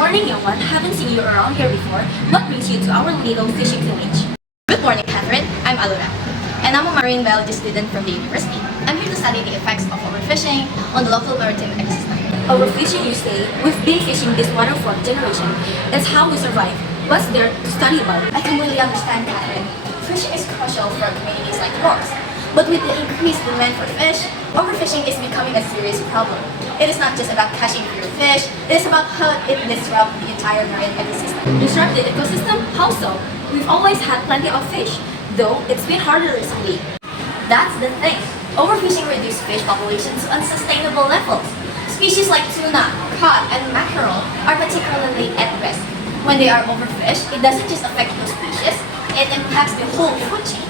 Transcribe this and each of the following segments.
Morning, young one. Haven't seen you around here before. What brings you to our little fishing village? Good morning, Chatrine. I'm Allura, and I'm a marine biology student from the university. I'm here to study the effects of overfishing on the local maritime ecosystem. Overfishing, you say? We've been fishing this water for a generation. It's how we survive. What's there to study about? I completely understand, Chatrine. Fishing is crucial for communities like yours. But with the increased demand for fish, overfishing is becoming a serious problem. It is not just about catching fewer fish, it is about how it disrupts the entire marine ecosystem. Disrupt the ecosystem? How so? We've always had plenty of fish, though it's been harder recently. That's the thing. Overfishing reduces fish populations to unsustainable levels. Species like tuna, cod, and mackerel are particularly at risk. When they are overfished, it doesn't just affect those species, it impacts the whole food chain.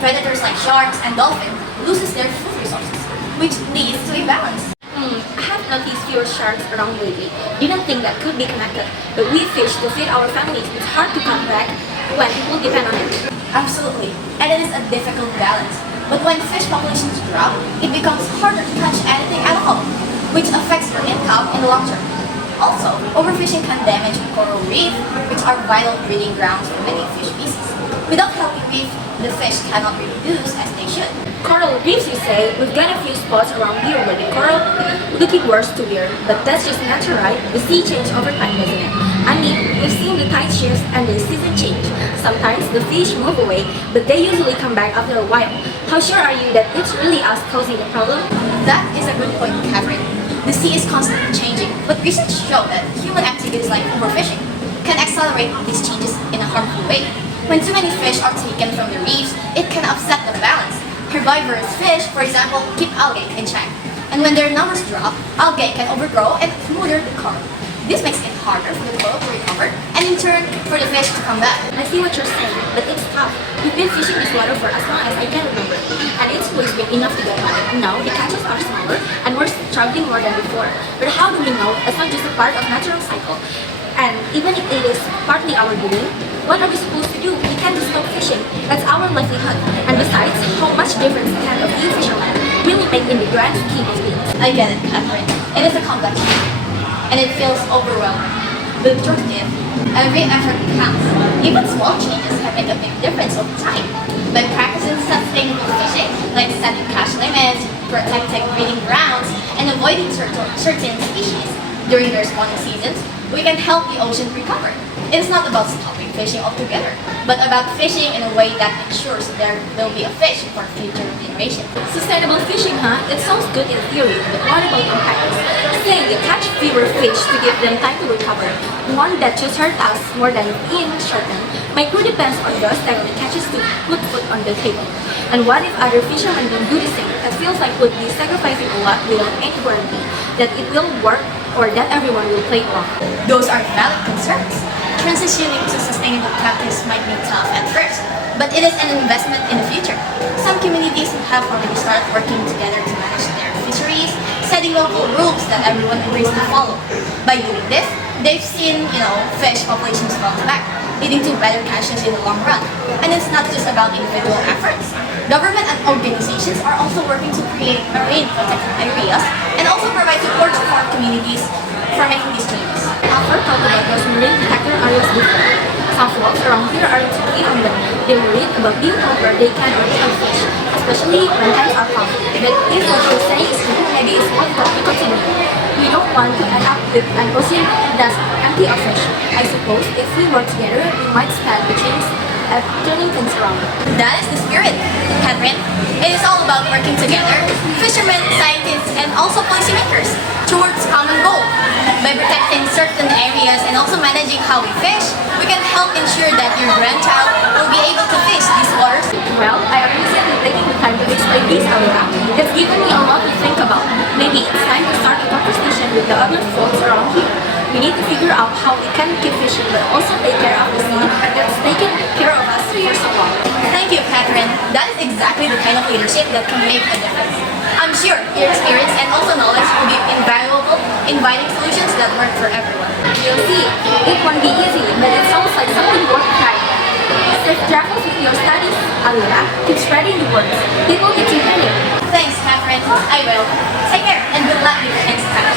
Predators like sharks and dolphins loses their food resources, which leads to imbalance. I have noticed fewer sharks around lately. Didn't think that could be connected, but we fish to feed our families. It's hard to cut back when people depend on it. Absolutely, and it is a difficult balance. But when fish populations drop, it becomes harder to catch anything at all, which affects your income in the long term. Also, overfishing can damage coral reef, which are vital breeding grounds for many fish species. Without healthy reef, the fish cannot reproduce as they should. Coral reefs, you say? We've got a few spots around here where the coral looking worse to wear, but that's just natural, right? The sea changes over time, doesn't it? I mean, we've seen the tide shifts and the season change. Sometimes the fish move away, but they usually come back after a while. How sure are you that it's really us causing the problem? That is a good point, Chatrine. The sea is constantly changing, but research show that human activities like overfishing can accelerate these changes in a harmful way. When too many fish are taken from the reefs, it can upset the balance. Herbivorous fish, for example, keep algae in check. And when their numbers drop, algae can overgrow and smother the coral. This makes it harder for the coral to recover, and in turn, for the fish to come back. I see what you're saying, but it's tough. We've been fishing this water for as long as I can remember, and it's always been enough to get by. Now, the catches are smaller, and we're struggling more than before. But how do we know it's not just a part of natural cycle? And even if it is partly our doing, what are we supposed to do? We can't just stop fishing. That's our livelihood. And besides, how much difference can a few fishermen really make in the grand scheme of things? I get it, Chatrine. It is a complex issue, and it feels overwhelming. The truth is, every effort counts. Even small changes can make a big difference over time. By practicing sustainable fishing, like setting catch limits, protecting breeding grounds, and avoiding certain species during their spawning seasons, we can help the ocean recover. It is not about stopping fishing altogether, but about fishing in a way that ensures there will be a fish for future generations. Sustainable fishing, huh? It sounds good in theory, but what about in practice? Saying you catch fewer fish to give them time to recover, one that just hurt us more than being shortened, might really depends on those that only catches to put food on the table. And what if other fishermen don't do the same? It feels like we'd be sacrificing a lot without any guarantee that it will work or that everyone will play along. Those are valid concerns. Transitioning to sustainable practice might be tough at first, but it is an investment in the future. Some communities have already started working together to manage their fisheries, setting local rules that everyone agrees to follow. By doing this, they've seen, fish populations bounce back, leading to better catches in the long run. And it's not just about individual efforts. Government and organizations are also working to create marine protected areas and also provide support for communities for making these changes. I've heard talk about those marine protector areas before. Some folks around here aren't too keen on them. They're worried about being told where they can or can't fish, especially when times are tough. But if what you're saying is true, maybe it's worthwhile to continue. We don't want to end up with an ocean that's empty of fish. I suppose if we work together, we might stand the chance at turning things around. That is the spirit, Chatrine. It is all about working together, fishermen, scientists, and also policymakers, towards common goal. By protecting certain areas and also managing how we fish, we can help ensure that your grandchild will be able to fish these waters. Well, I appreciate you taking the time to explain this, Allura. It's given me a lot to think about. Maybe it's time to start a conversation with the other folks around here. We need to figure out how we can keep fishing but also take care of the sea that's taken care of us for so long. Thank you, Chatrine. That is exactly the kind of leadership that can make a difference. I'm sure your experience and also knowledge will be invaluable in finding solutions that work for everyone. You'll see, it won't be easy, but it sounds like something worth trying. Safe travels with your studies, Allura. Keep spreading the word. People need to hear you. Thanks, Chatrine. I will. Take care and good luck with your next time.